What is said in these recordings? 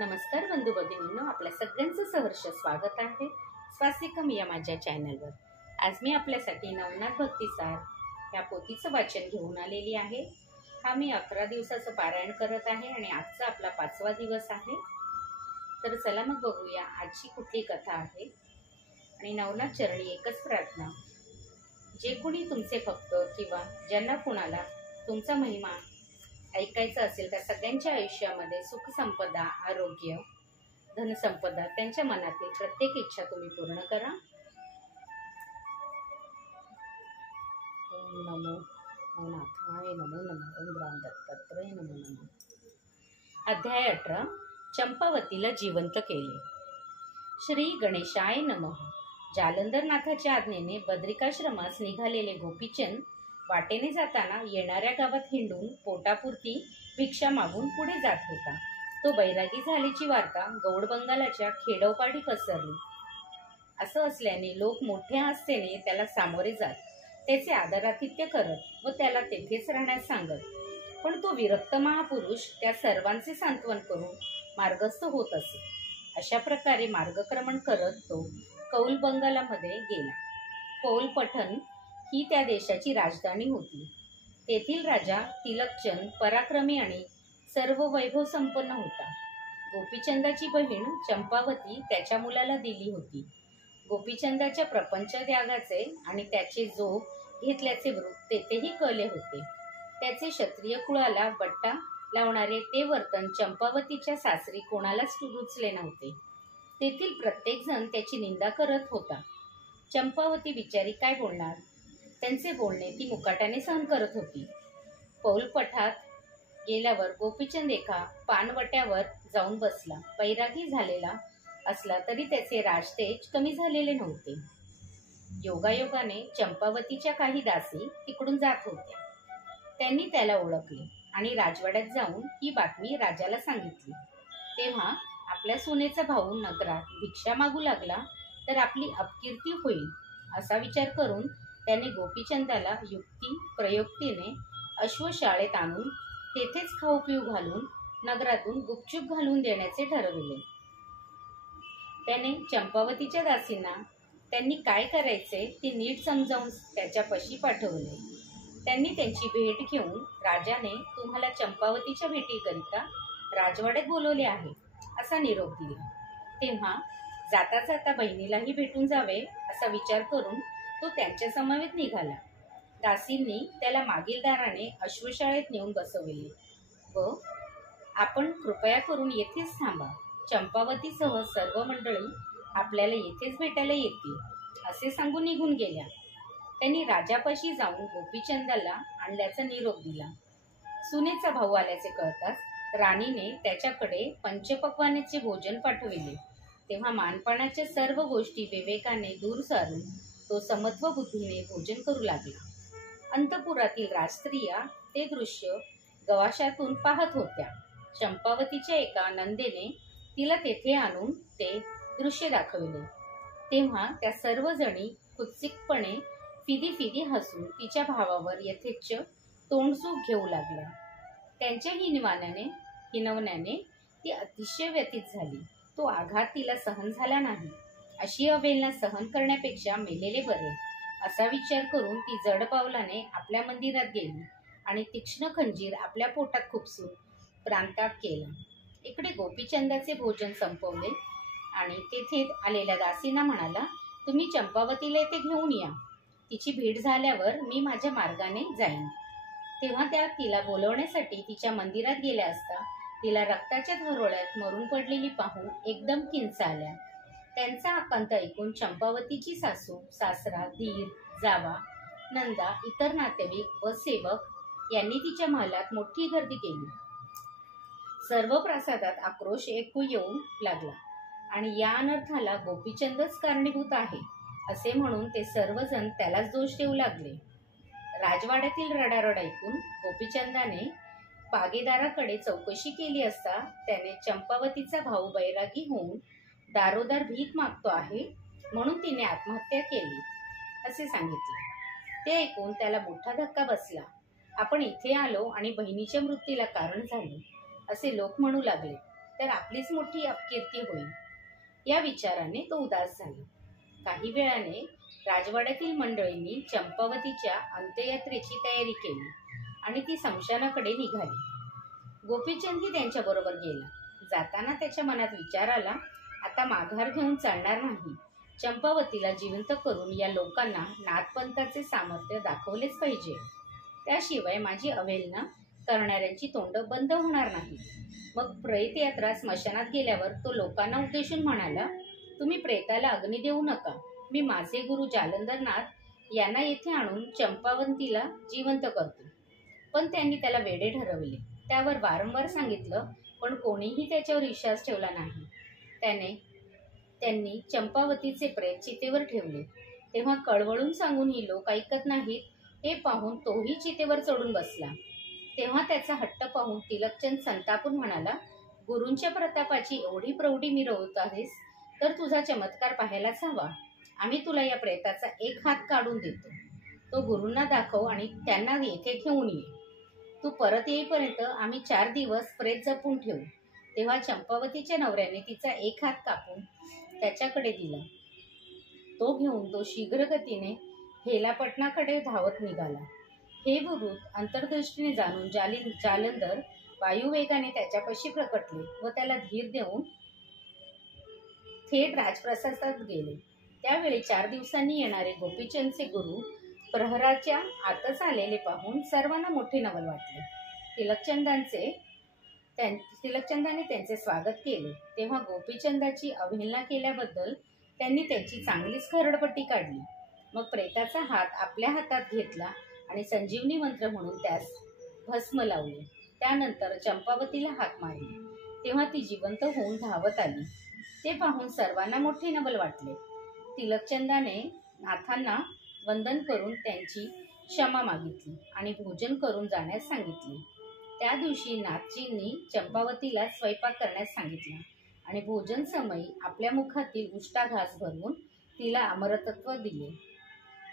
नमस्कार बंधू भगिनींनो, आपल्या सगळ्यांचं सहर्ष स्वागत आहे स्वासिकम या माझ्या चॅनलवर। आज मी आपल्यासाठी नवनाथ भक्तिसार या पोथीचं वाचन घेऊन आलेली आहे। हा मी 11 दिवसाचं पारायण करत आहे आणि आजचा आपला 5वा दिवस आहे। तर चला मग बघूया आजची कुठली कथा आहे। आणि नवनाथ चरणी एकच प्रार्थना, जे कोणी तुमचे भक्त किंवा ज्यांना कुणाला तुमचा महिमा ऐकायचं असेल त्या सगळ्यांच्या आयुष्यामध्ये सुख संपदा, आरोग्य, धनसंपदा, त्यांच्या मनातील प्रत्येक इच्छा तुम्ही पूर्ण करा। ओम नमो नवनाथाय नमो नमः। ओम राम दत्तात्रय नमो नमः। अध्याय 18 चंपावतीला जिवंत केले। श्री गणेशाय नमः। जालंधरनाथाच्या आज्ञेने बद्रिकाश्रमास निघालेले गोपीचंद वाटेने जाताना येणाऱ्या गावात हिंडून पोटापुरती भिक्षा मागून पुढे जात होता। तो बैरागी झाल्याची वार्ता गौड बंगालाच्या खेडोपाडी पसरली। असं असल्याने लोक मोठ्या आस्थेने त्याला सामोरे जात, त्याचे आदरातिथ्य करत व त्याला तेथेच राहण्यास सांगत। पण तो विरक्त महापुरुष त्या सर्वांचे सांत्वन करून मार्गस्थ होत असे। अशा प्रकारे मार्गक्रमण करत तो कौल बंगालामध्ये गेला। कौल पठण ही त्या देशाची राजधानी होती। तेथील राजा तिलकचंद पराक्रमी आणि सर्व वैभव संपन्न होता। गोपीचंदाची बहीण चंपावती त्याच्या मुलाला दिली होती। गोपीचंदाच्या प्रपंच त्यागाचे आणि त्याचे जोग घेतल्याचे वृत्त तेथेही कळले होते। त्याचे क्षत्रिय कुळाला बट्टा लावणारे ते वर्तन चंपावतीच्या सासरी कोणालाच रुचले नव्हते। तेथील प्रत्येक जण त्याची निंदा करत होता। चंपावती बिचारी काय बोलणार, त्यांचे बोलणे ती मुकाट्याने सहन करत होती। पौलपठात गेल्यावर गोपीचंद एका पानवट्यावर जाऊन बसला। बैरागी झालेला असला तरी त्याचे राजतेज कमी झालेले नव्हते। योगायोगाने चंपावतीच्या काही दासी तिकडून जात होत्या। त्यांनी त्याला ओळखले आणि राजवाड्यात जाऊन ही बातमी राजाला सांगितली। तेव्हा आपल्या सुनेचा भाऊ नगरात भिक्षा मागू लागला तर आपली अपकीर्ती होईल असा विचार करून त्याने गोपीचंदाला युक्ती प्रयुक्तीने अश्वशाळेत आणून तेथेच खाऊ पिऊ घालून नगरातून गुपचूप घालून देण्याचे ठरविले। त्याने चंपावतीच्या दासींना त्यांनी काय करायचे ते नीट समजावून त्याच्यापाशी पाठवले। त्यांनी त्यांची भेट घेऊन राजाने तुम्हाला चंपावतीच्या भेटीकरिता राजवाड्यात बोलवले आहे असा निरोप दिला। तेव्हा जाता जाता बहिणीलाही भेटून जावे असा विचार करून तो त्यांच्या समवेत निघाला। दासींनी त्याला मागील दाराने अश्वशाळेत नेऊन बसविले व आपण कृपया करून येथेच थांबा, चंपावतीसह सर्व मंडळी आपल्याला येथेच भेटायला येतील असे सांगून निघून गेल्या। त्यांनी राजापाशी जाऊन गोपीचंदाला आणल्याचा निरोप दिला। सुनेचा भाऊ आल्याचे कळताच राणीने त्याच्याकडे पंचपक्वान्नाचे भोजन पाठविले। तेव्हा मानपानाच्या सर्व गोष्टी विवेकाने दूर सारून तो समत्व बुद्धीने भोजन करू लागला। अंतपुरातील राजस्त्रिया ते दृश्य गवाशातून पाहत होत्या। चंपावतीच्या एका नंदेने तिला तेथे आणून ते दृश्य दाखविले। तेव्हा त्या सर्वजणी कुत्सितपणे फिदी फिदी हसून तिच्या भावावर यथेच्छ तोंडसूक घेऊ लागल्या। त्यांच्या हिनवण्याने ती अतिशय व्यथित झाली। तो आघात तिला सहन झाला नाही। अशी अवेलना सहन करण्यापेक्षा मेलेले बरे असा विचार करून ती जड पावलाने आपल्या मंदिरात गेली आणि तीक्ष्ण खंजीर आपल्या पोटात खुपसून प्राणत्याग केला। इकडे गोपीचंदाचे भोजन संपवले आणि तेथे आलेल्या दासींना म्हणाला, तुम्ही चंपावतीला येथे घेऊन या, तिची भेट झाल्यावर मी माझ्या मार्गाने जाईन। तेव्हा त्या तिला बोलवण्यासाठी तिच्या मंदिरात गेल्या असता तिला रक्ताच्या धारोळ्यात मरून पडलेली पाहून एकदम किंचाळल्या। त्यांचा आकांत ऐकून चंपावतीची सासू, सासरा, धीर, जावा, नंदा, इतर नातेवाईक व सेवक यांनी तिच्या महालात मोठी गर्दी केली। सर्व प्रासादात आक्रोश ऐकू येऊ लागला आणि या अनर्थाला गोपीचंदच कारणीभूत आहे असे म्हणून ते सर्वजण त्यालाच दोष देऊ लागले। राजवाड्यातील रडारड ऐकून गोपीचंदाने पागेदाराकडे चौकशी केली असता त्याने चंपावतीचा भाऊ बैरागी होऊन दारोदार भीक मागतो आहे म्हणून तिने आत्महत्या केली असे सांगितले। ते ऐकून त्याला मोठा धक्का बसला। आपण इथे आलो आणि बहिणीच्या मृत्यूला कारण झाले असे लोक म्हणू लागले। तर आपलीच मोठी अपकीर्ती होईल. या विचाराने तो उदास झाला. काही वेळाने राजवाड्यातील मंडळींनी चंपावतीच्या अंत्ययात्रेची तयारी केली आणि ती स्मशानाकडे निघाली. गोपीचंदही त्यांच्याबरोबर गेला. जाताना त्याच्या मनात विचार आला, आता माघार घेऊन चालणार नाही. चंपावतीला जिवंत करून या लोकांना नाथपंथाचे सामर्थ्य दाखवलेच पाहिजे. त्याशिवाय माझी अवहेलना करणाऱ्यांची तोंड बंद होणार नाही. मग प्रेत यात्रा स्मशानात गेल्यावर तो लोकांना उद्देशून म्हणाला, तुम्ही प्रेताला अग्नी देऊ नका. मी माझे गुरु जालंधरनाथ यांना येथे आणून चंपावतीला जिवंत करतो. पण त्यांनी त्याला वेडे ठरवले. त्यावर वारंवार सांगितलं, पण कोणीही त्याच्यावर विश्वास ठेवला नाही. त्यांनी चंपावतीचे प्रेत चितेवर ठेवले. तेव्हा कळवळून सांगूनही लोक ऐकत नाहीत हे पाहून तोही चितेवर चढून बसला. तेव्हा त्याचा हट्ट पाहून तिलकचंद संतापून म्हणाला, गुरूंच्या प्रतापाची एवढी प्रौढी मिरवत आहेस तर तुझा चमत्कार पाहायलाच हवा. आम्ही तुला या प्रेताचा एक हात काढून देतो. तो गुरूंना दाखव आणि त्यांना येथे घेऊन ये. तू परत येईपर्यंत आम्ही 4 दिवस प्रेत जपून ठेवू. तेव्हा चंपावतीच्या नवऱ्याने तिचा एक हात कापून त्याच्याकडे दिला. तो घेऊन तो शीघ्रगतीने हेलापटणाकडे धावत निघाला. हे वृत्त अंतर्दृष्टीने जाणून जालंधर वायुवेगाने त्याच्यापाशी प्रकटले व त्याला धीर देऊन थेट राजप्रसादात गेले. त्यावेळी 4 दिवसांनी येणारे गोपीचंदचे गुरु प्रहराच्या आतच आलेले पाहून सर्वांना मोठे नवल वाटले. तिलकचंदाने त्यांचे स्वागत केले. तेव्हा गोपीचंदाची अवहेलना केल्याबद्दल त्यांनी त्याची चांगलीच खरडपट्टी काढली. मग प्रेताचा हात आपल्या हातात घेतला आणि संजीवनी मंत्र म्हणून त्यास भस्म लावले. त्यानंतर चंपावतीला हाक मारली. तेव्हा ती जिवंत होऊन धावत आली. ते पाहून सर्वांना मोठे नवल वाटले. तिलकचंदाने नाथांना वंदन करून त्यांची क्षमा मागितली आणि भोजन करून जाण्यास सांगितले. त्या दिवशी नाथजींनी चंपावतीला स्वयंपाक करण्यास सांगितला आणि भोजन समयी आपल्या मुखातील उष्टाघास भरवून तिला अमरतत्व दिले.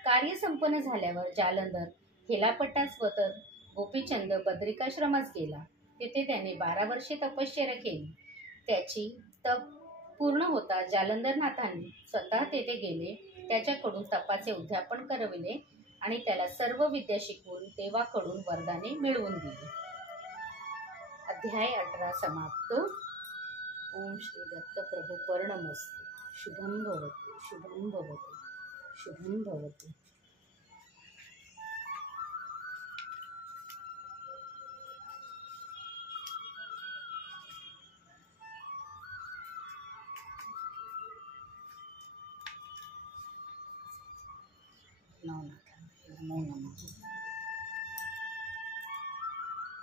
कार्य संपन्न झाल्यावर जालंधर हेलापटास व तर गोपीचंद बद्रिकाश्रमास गेला. तेथे त्याने 12 वर्षे तपश्चर्या केली. त्याची तप पूर्ण होता जालंधरनाथांनी स्वतः तेथे गेले, त्याच्याकडून तपाचे उद्यापन करविले आणि त्याला सर्व विद्या शिकवून देवाकडून वरदाने मिळवून दिली. अध्याय 18 समाप्त. ओम श्री दत्त प्रभु पर्णमस्तु. शुभम भवतु, शुभम भवतु, शुभम भवतु. नमो नमः.